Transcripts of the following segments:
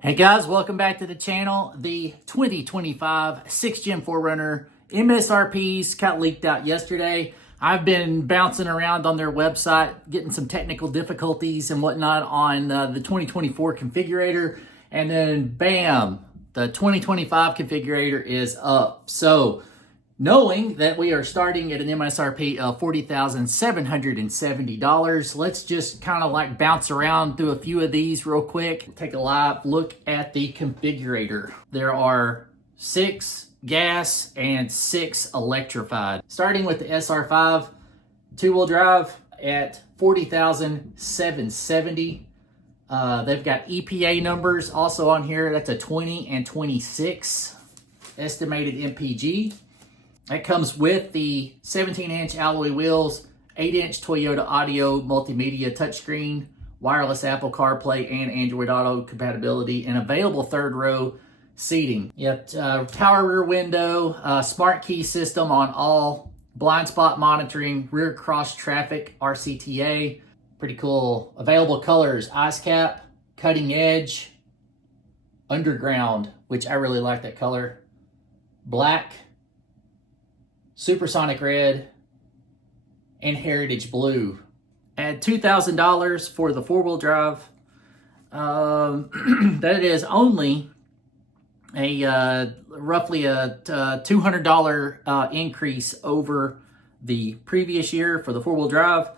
Hey guys, welcome back to the channel. The 2025 6th Gen 4Runner MSRPs got leaked out yesterday. I've been bouncing around on their website, getting some technical difficulties and whatnot on the 2024 configurator. And then bam, the 2025 configurator is up. So knowing that we are starting at an MSRP of $40,770, let's just kind of like bounce around through a few of these real quick. Take a live look at the configurator. There are 6 gas and 6 electrified. Starting with the SR5 two-wheel drive at $40,770. They've got EPA numbers also on here. That's a 20 and 26 estimated MPG. That comes with the 17-inch alloy wheels, 8-inch Toyota audio multimedia touchscreen, wireless Apple CarPlay and Android Auto compatibility, and available third row seating. Yet power rear window, smart key system on all, blind spot monitoring, rear cross traffic RCTA. Pretty cool. Available colors: ice cap, cutting edge, underground, which I really like that color, black, supersonic red, and heritage blue. At $2,000 for the 4-wheel drive. That is only a roughly a $200 increase over the previous year for the 4-wheel drive.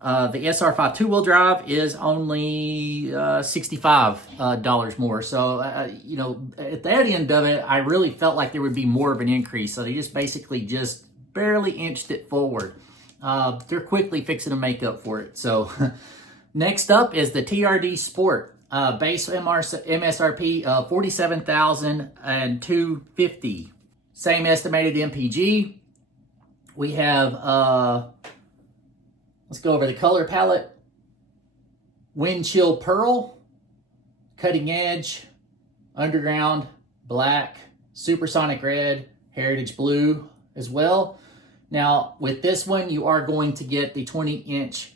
The SR5 two-wheel drive is only $65 more. So, you know, at that end of it, I really felt like there would be more of an increase. So they just basically just barely inched it forward. They're quickly fixing to make up for it. So next up is the TRD Sport. Base MSRP of $47,250. Same estimated MPG. We have... let's go over the color palette. Wind chill pearl, cutting edge, underground, black, supersonic red, heritage blue as well. Now with this one, you are going to get the 20-inch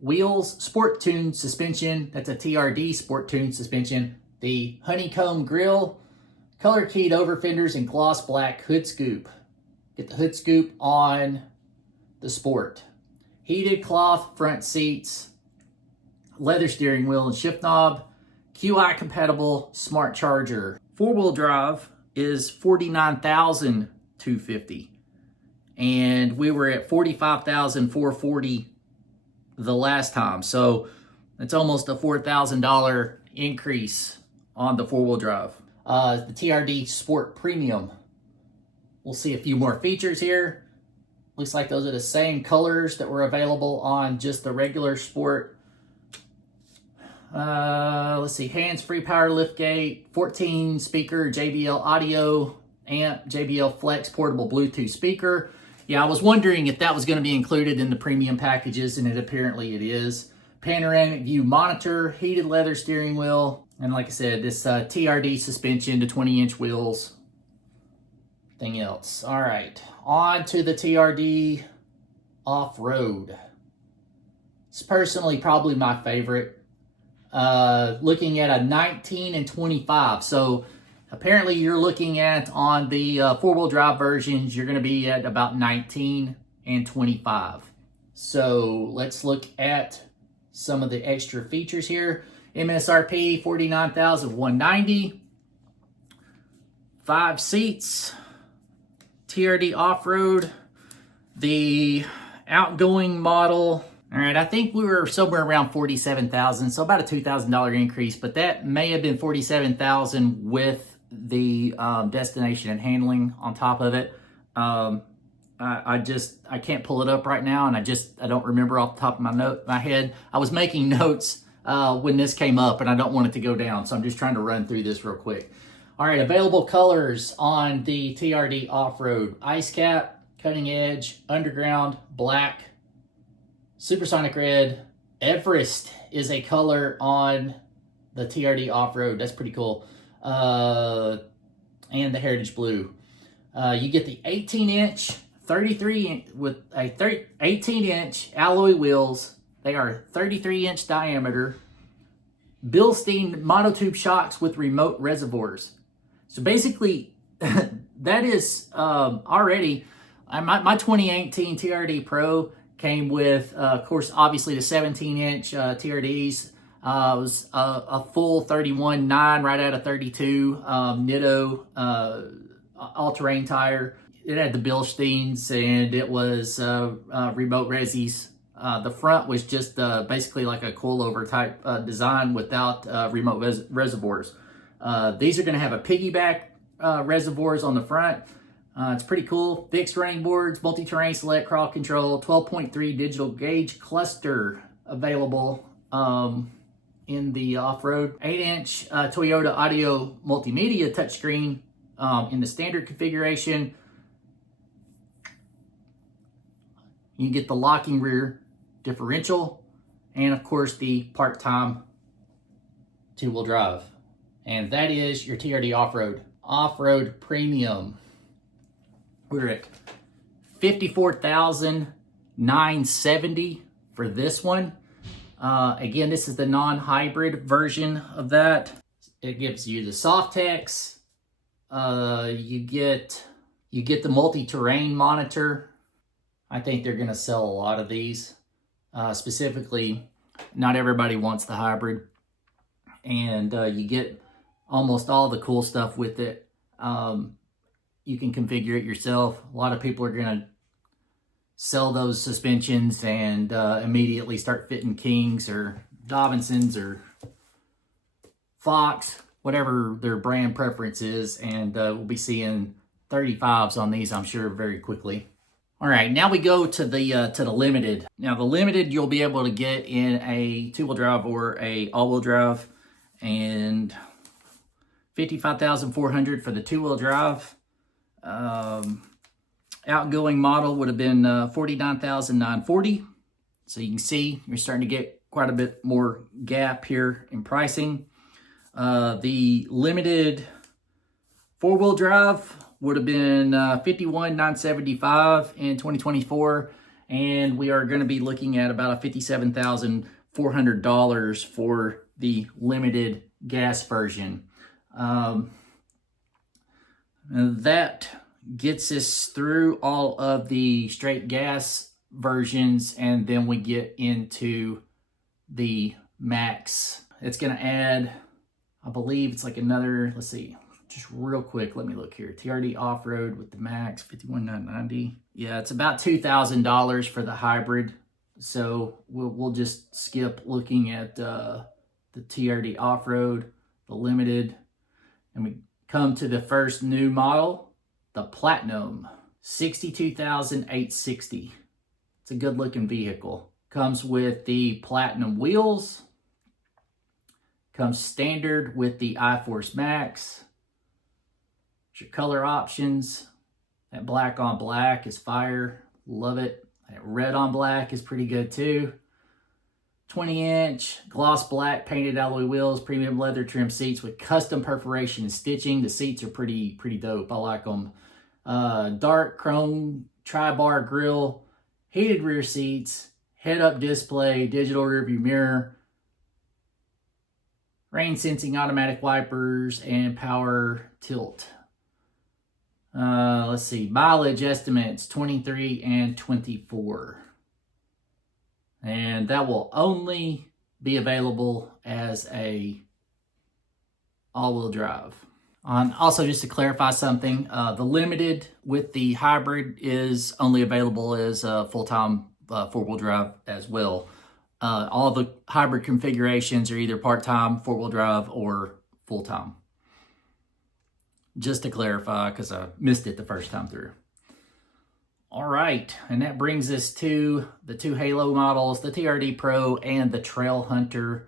wheels, sport tuned suspension. That's a TRD sport tuned suspension. The honeycomb grille, color keyed over fenders, and gloss black hood scoop. Get the hood scoop on the Sport. Heated cloth front seats, leather steering wheel and shift knob, QI compatible smart charger. 4-wheel drive is $49,250, and we were at $45,440 the last time. So it's almost a $4,000 increase on the 4-wheel drive. The TRD Sport Premium. We'll see a few more features here. Looks like those are the same colors that were available on just the regular Sport. Let's see, hands-free power liftgate, 14 speaker JBL audio amp, JBL Flex portable Bluetooth speaker. Yeah, I was wondering if that was going to be included in the premium packages, and apparently it is. Panoramic view monitor, heated leather steering wheel, and like I said, this TRD suspension to 20-inch wheels. Thing else. All right, on to the TRD Off-Road. It's personally probably my favorite. Looking at a 19 and 25. So apparently you're looking at, on the 4-wheel drive versions, you're going to be at about 19 and 25. So let's look at some of the extra features here. MSRP $49,190. 5 seats. TRD Off-Road. The outgoing model, all right, I think we were somewhere around $47,000, so about a $2,000 increase, but that may have been $47,000 with the destination and handling on top of it. I can't pull it up right now, and I don't remember off the top of my head. I was making notes when this came up, and I don't want it to go down, so I'm just trying to run through this real quick. All right, available colors on the TRD Off-Road: ice cap, cutting edge, underground, black, supersonic red. Everest is a color on the TRD Off-Road. That's pretty cool. And the heritage blue. You get the 18-inch, 33 with a 18-inch alloy wheels. They are 33-inch diameter. Bilstein monotube shocks with remote reservoirs. So basically, that is already, my 2018 TRD Pro came with, of course, obviously the 17-inch TRDs. It was a full 31.9 right out of 32 Nitto all-terrain tire. It had the Bilsteins and it was remote resis. The front was just basically like a coilover type design without remote reservoirs. These are going to have a piggyback reservoirs on the front. It's pretty cool. Fixed running boards, multi-terrain select crawl control, 12.3 digital gauge cluster available in the off-road. 8-inch Toyota audio multimedia touchscreen in the standard configuration. You get the locking rear differential, and of course the part-time two-wheel drive. And that is your TRD off-road. Off-road premium. We're at $54,970 for this one. Again, this is the non-hybrid version of that. It gives you the Softex. You get the multi-terrain monitor. I think they're going to sell a lot of these. Specifically, not everybody wants the hybrid. And you get almost all the cool stuff with it. You can configure it yourself. A lot of people are going to sell those suspensions and immediately start fitting Kings or Davidsons or Fox, whatever their brand preference is. And we'll be seeing 35s on these, I'm sure, very quickly. All right, now we go to the Limited. Now the Limited you'll be able to get in a two-wheel drive or a all-wheel drive, and $55,400 for the two-wheel drive. Outgoing model would have been $49,940. So you can see you're starting to get quite a bit more gap here in pricing. The Limited four-wheel drive would have been $51,975 in 2024, and we are going to be looking at about a $57,400 for the Limited gas version. That gets us through all of the straight gas versions, and then we get into the Max. It's going to add, I believe it's like another, let's see, just real quick, let me look here. TRD off-road with the Max, $51,990. Yeah, it's about $2,000 for the hybrid. So we'll just skip looking at the TRD off-road, the Limited, and we come to the first new model, the Platinum, $62,860. It's a good looking vehicle. Comes with the Platinum wheels. Comes standard with the iForce Max. Your color options. That black on black is fire. Love it. That red on black is pretty good too. 20-inch gloss black painted alloy wheels, premium leather trim seats with custom perforation and stitching. The seats are pretty dope. I like them. Dark chrome tri-bar grille, heated rear seats, head-up display, digital rearview mirror, rain sensing automatic wipers, and power tilt. Let's see, mileage estimates 23 and 24. And that will only be available as a all-wheel drive. Also, just to clarify something, the Limited with the hybrid is only available as a full-time four-wheel drive as well. All the hybrid configurations are either part-time, four-wheel drive, or full-time. Just to clarify, because I missed it the first time through. All right, and that brings us to the two Halo models, the TRD Pro and the TrailHunter,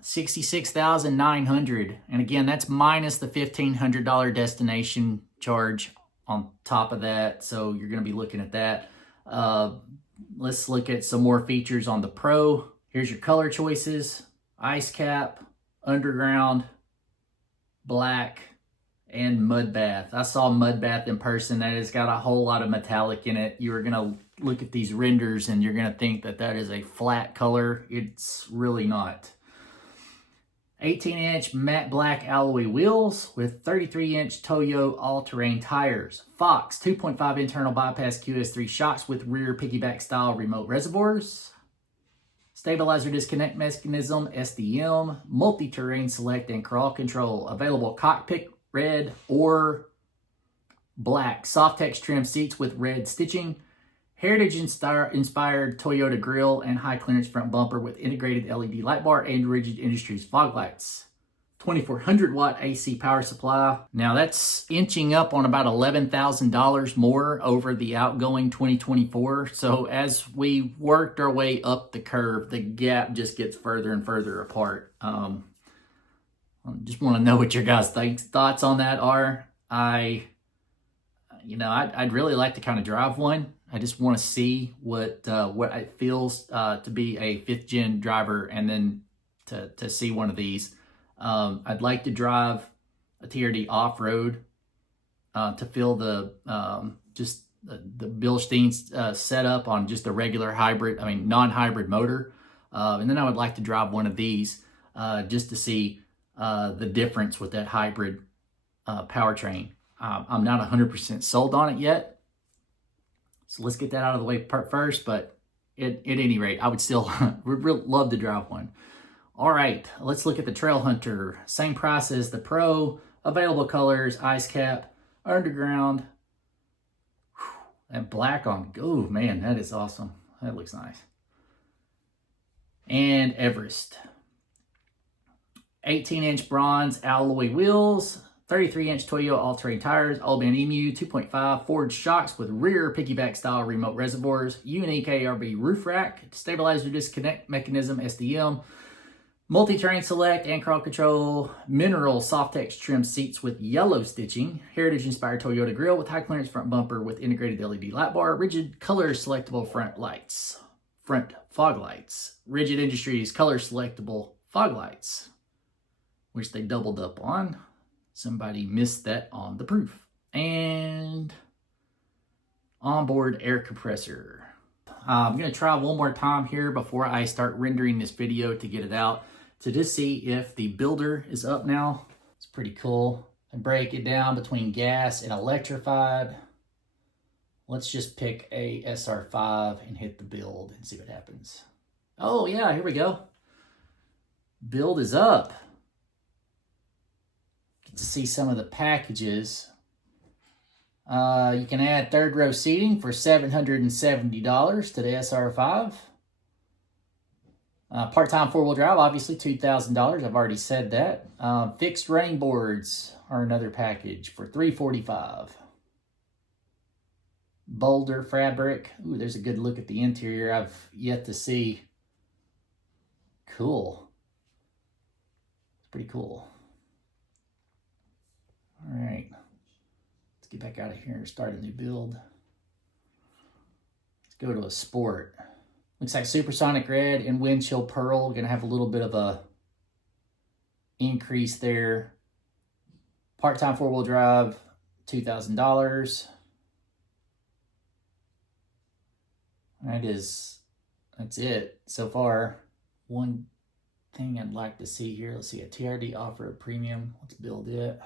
$66,900. And again, that's minus the $1,500 destination charge on top of that. So you're going to be looking at that. Let's look at some more features on the Pro. Here's your color choices: ice cap, underground, black, and mud bath. I saw mud bath in person. That has got a whole lot of metallic in it. You are going to look at these renders and you're going to think that that is a flat color. It's really not. 18-inch matte black alloy wheels with 33-inch Toyo all-terrain tires. Fox 2.5 internal bypass QS3 shocks with rear piggyback style remote reservoirs. Stabilizer disconnect mechanism, SDM, multi-terrain select and crawl control. Available cockpit red or black. Softex trim seats with red stitching. Heritage-inspired Toyota grille and high-clearance front bumper with integrated LED light bar and Rigid Industries fog lights. 2400-watt AC power supply. Now that's inching up on about $11,000 more over the outgoing 2024. So as we worked our way up the curve, the gap just gets further and further apart. I just want to know what your guys' thoughts on that are. I'd really like to kind of drive one. I just want to see what it feels to be a 5th gen driver, and then to see one of these. I'd like to drive a TRD off-road to feel the Bilstein's setup on just a regular hybrid, non-hybrid motor. And then I would like to drive one of these just to see the difference with that hybrid powertrain. I'm not 100% sold on it yet. So let's get that out of the way first, but at any rate, I would still love to drive one. All right, let's look at the TrailHunter. Same price as the Pro, available colors, ice cap, underground, and black on. Oh man, that is awesome. That looks nice. And Everest. 18-inch bronze alloy wheels, 33-inch Toyo all-terrain tires, all-band EMU, 2.5 Ford shocks with rear piggyback style remote reservoirs, unique ARB roof rack, stabilizer disconnect mechanism, SDM, multi-terrain select and crawl control, mineral Softex trim seats with yellow stitching, heritage-inspired Toyota grille with high-clearance front bumper with integrated LED light bar, rigid color selectable front fog lights, Rigid Industries color selectable fog lights, which they doubled up on. Somebody missed that on the proof. And onboard air compressor. I'm going to try one more time here before I start rendering this video to get it out, to just see if the builder is up now. It's pretty cool. And break it down between gas and electrified. Let's just pick a SR5 and hit the build and see what happens. Oh yeah, here we go. Build is up. Get to see some of the packages. You can add third row seating for $770 to the SR5. Part-time four-wheel drive, obviously $2,000. I've already said that. Fixed running boards are another package for $345. Boulder fabric. Ooh, there's a good look at the interior I've yet to see. Cool. It's pretty cool. All right. Let's get back out of here and start a new build. Let's go to a sport. Looks like supersonic red and wind chill pearl. Gonna have a little bit of a increase there. Part-time four-wheel drive, $2,000. That's it so far. One thing I'd like to see here. Let's see, a TRD off-road premium. Let's build it.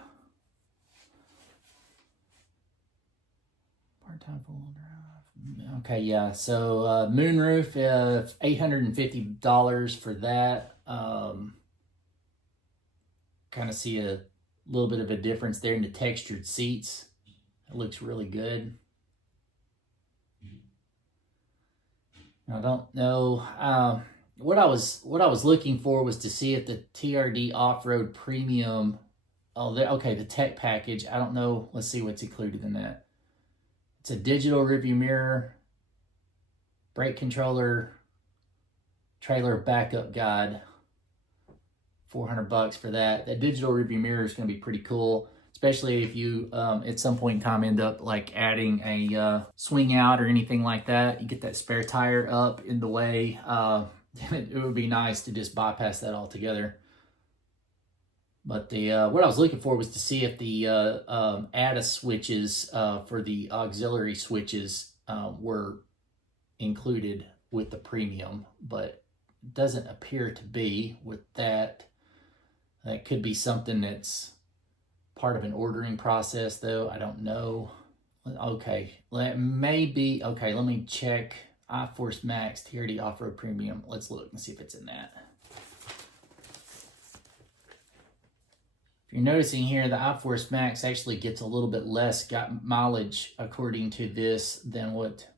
Part-time four-wheel drive. Okay, yeah. So moonroof, $850 for that. Kind of see a little bit of a difference there in the textured seats. It looks really good. I don't know. What I was looking for was to see if the TRD off-road premium. Oh, okay, the tech package. I don't know. Let's see what's included in that. It's a digital rearview mirror, brake controller, trailer backup guide. $400 for that. That digital rearview mirror is going to be pretty cool, especially if you at some point in time end up like adding a swing out or anything like that. You get that spare tire up in the way. It would be nice to just bypass that altogether. But the what I was looking for was to see if the ADA switches for the auxiliary switches were included with the premium, but it doesn't appear to be with that. That could be something that's part of an ordering process, though. I don't know. Okay, let me check iForce Max TRD Off-Road Premium. Let's look and see if it's in that. If you're noticing here, the iForce Max actually gets a little bit less mileage according to this than what.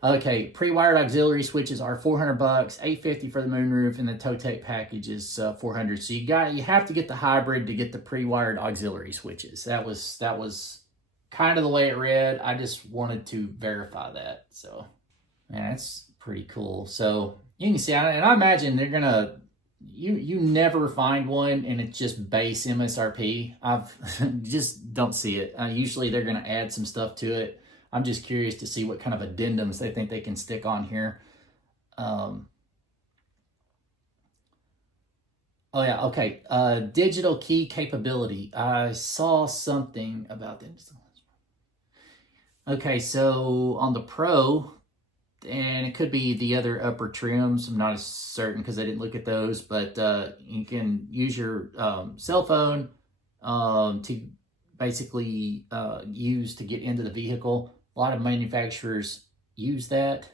Okay, pre-wired auxiliary switches are $400, $850 for the moonroof, and the Totec package is $400. So you have to get the hybrid to get the pre-wired auxiliary switches. That was kind of the way it read. I just wanted to verify that. So, man, that's pretty cool. So you can see, and I imagine they're gonna. You never find one and it's just base MSRP. I've just don't see it. Usually they're gonna add some stuff to it. I'm just curious to see what kind of addendums they think they can stick on here. Oh yeah, okay. Digital key capability. I saw something about this. Okay, so on the Pro, and it could be the other upper trims. I'm not as certain because I didn't look at those, but you can use your cell phone to basically use to get into the vehicle. A lot of manufacturers use that.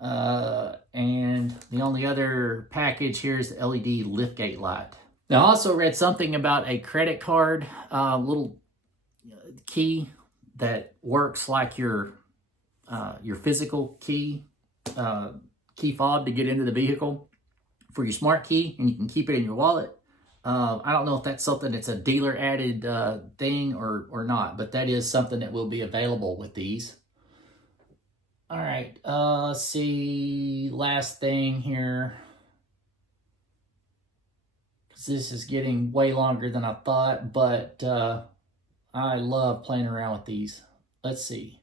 And the only other package here is the LED liftgate light. Now, I also read something about a credit card little key that works like your physical key fob to get into the vehicle for your smart key, and you can keep it in your wallet. I don't know if that's something that's a dealer added thing or not, but that is something that will be available with these. All right, let's see, last thing here, because this is getting way longer than I thought, but I love playing around with these. Let's see.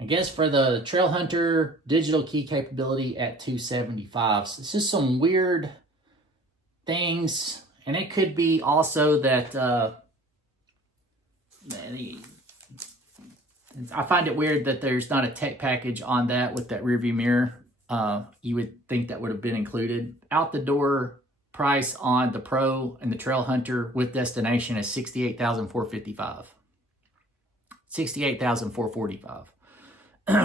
I guess for the TrailHunter digital key capability at 275. So it's just some weird things. And it could be also that I find it weird that there's not a tech package on that with that rearview mirror. You would think that would have been included. Out the door price on the Pro and the TrailHunter with destination is $68,455. $68,445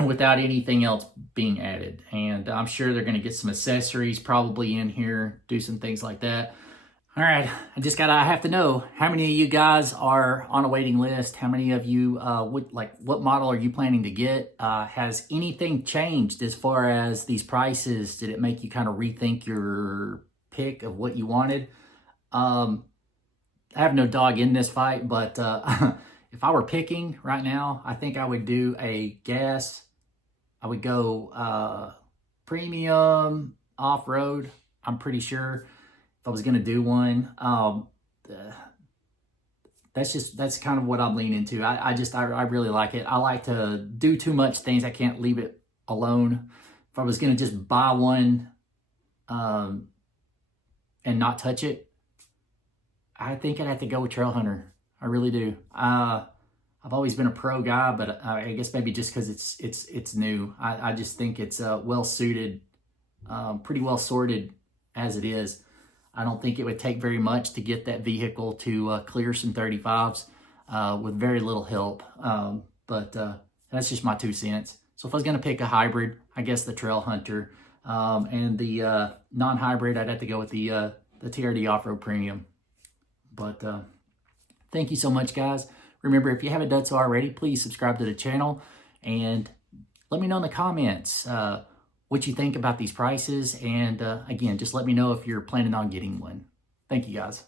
without anything else being added. And I'm sure they're going to get some accessories probably in here, do some things like that. All right, I have to know, how many of you guys are on a waiting list? How many of you, what model are you planning to get? Has anything changed as far as these prices? Did it make you kind of rethink your pick of what you wanted? I have no dog in this fight, but if I were picking right now, I think I would do a gas. I would go premium off-road, I'm pretty sure. I was going to do one. That's kind of what I'm leaning to. I really like it. I like to do too much things. I can't leave it alone. If I was going to just buy one and not touch it, I think I'd have to go with TrailHunter. I really do. I've always been a Pro guy, but I guess maybe just because it's new. I just think it's well suited, pretty well sorted as it is. I don't think it would take very much to get that vehicle to clear some 35s with very little help. But that's just my 2 cents. So if I was going to pick a hybrid, I guess the TrailHunter. And the non-hybrid, I'd have to go with the TRD Off-Road Premium. But thank you so much, guys. Remember, if you haven't done so already, please subscribe to the channel. And let me know in the comments what you think about these prices. And again, just let me know if you're planning on getting one. Thank you, guys.